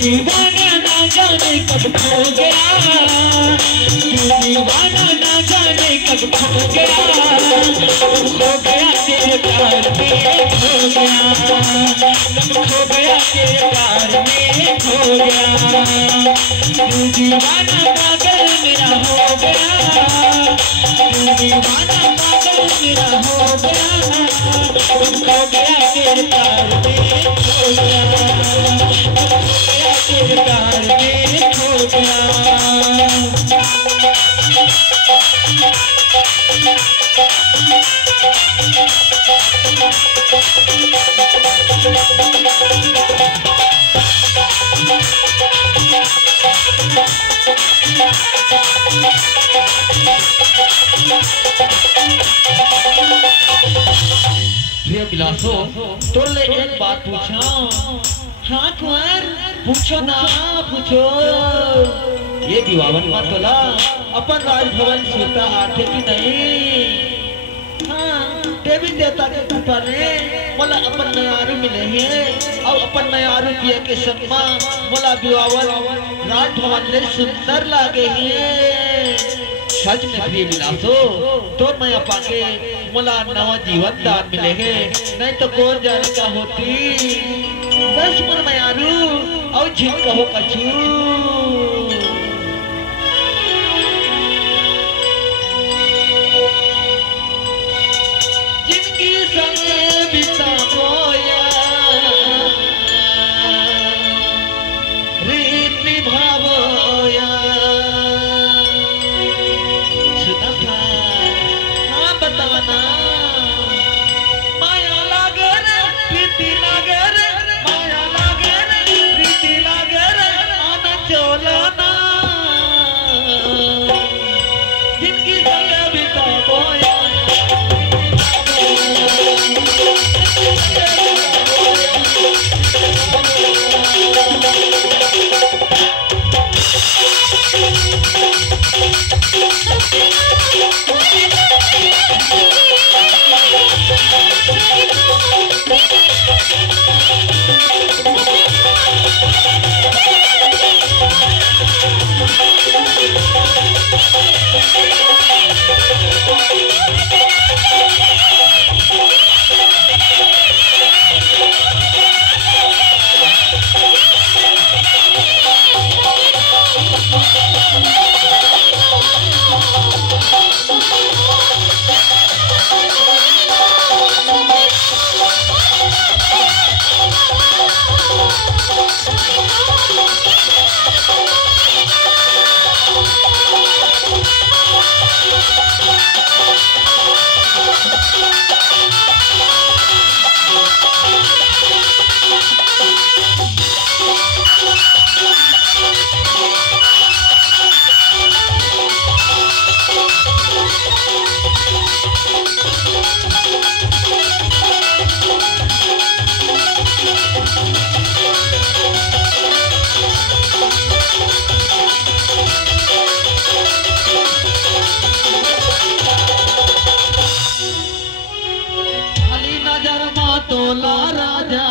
दीवाना ना जाने कब खो गया, दीवाना ना जाने कब खो गया, खो गया तेरे प्यार में खो गया, कब खो गया तेरे प्यार में खो गया। दीवाना पागल मेरा हो गया, दीवाना पागल मेरा हो गया, कब खो गया तेरे प्यार में खो गया, कब खो गया तेरे प्यार में खो गया। प्रिय बिलासो, तोले एक बात पूछा। हाँ कुंवर, पूछो ना, पूछो। ये विवाहन मत तोला अपन राजभवन सीता आठे की नहीं। हाँ, देवी देवता के कृपा ने मोला अपन नयारू मिले हैं और अपन नयारू पिया के सम्मा मोला विवाहन राजभवन ले सुंदर लागे हैं। सच में प्रिय बिलासो, तो मैं अपाके मोला नवा जीवन दान मिलेंगे, नहीं तो कौन जाने का होती। बस मन मयारू और झिन कहो कछु। जिनकी संगे बिता बोया रीत निभावोया, सुना था हाँ बताना। माया लागर प्रीति लागर, माया लागर प्रीति लागर, आना चोलाना जिनकी संग बिता बोया। तोला राजा